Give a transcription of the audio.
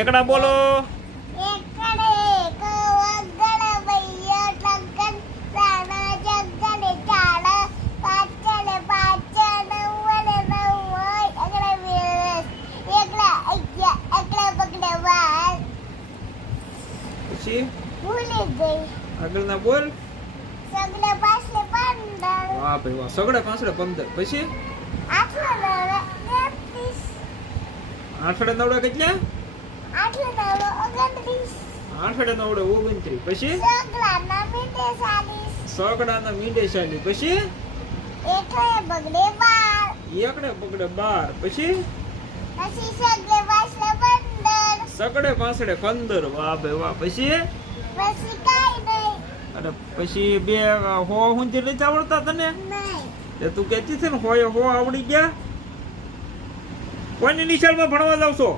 એકડા બોલો. એકડે કવગડ ભૈયા ટગન રાણા જગડે ચાળ પાચડે પાચડ નવડે નવ એકડે વેસ એકડા અગ્યા એકડા પકડે વાર. પછી ભૂલી ગઈ. આગળના બોલ. સગડે પાછલે 15 વાહ ભાઈ વાહ. સગડે પાછળે 15. પછી આઠલે નવડે 33 આઠડે નવડે કેટલા? આઠલે નવડે 29 આઠડે નવડે 29. પછી સગડાના મીંડે 40 સગડાના મીંડે 40. પછી એકડે બગડે 12 એકડે પકડે 12. પછી પછી સગડે પાછલે 15 સગડે પાછળે 15. વાહ ભાઈ વાહ. પછી પછી કાઈ નહીં. અને પછી બે હો હુંથી નથી આવડતા તને? નહીં. તે તું કહેતી છે ને હો આવડી ગયા. કોઈની નિશાળમાં ભણવા જાવ છો?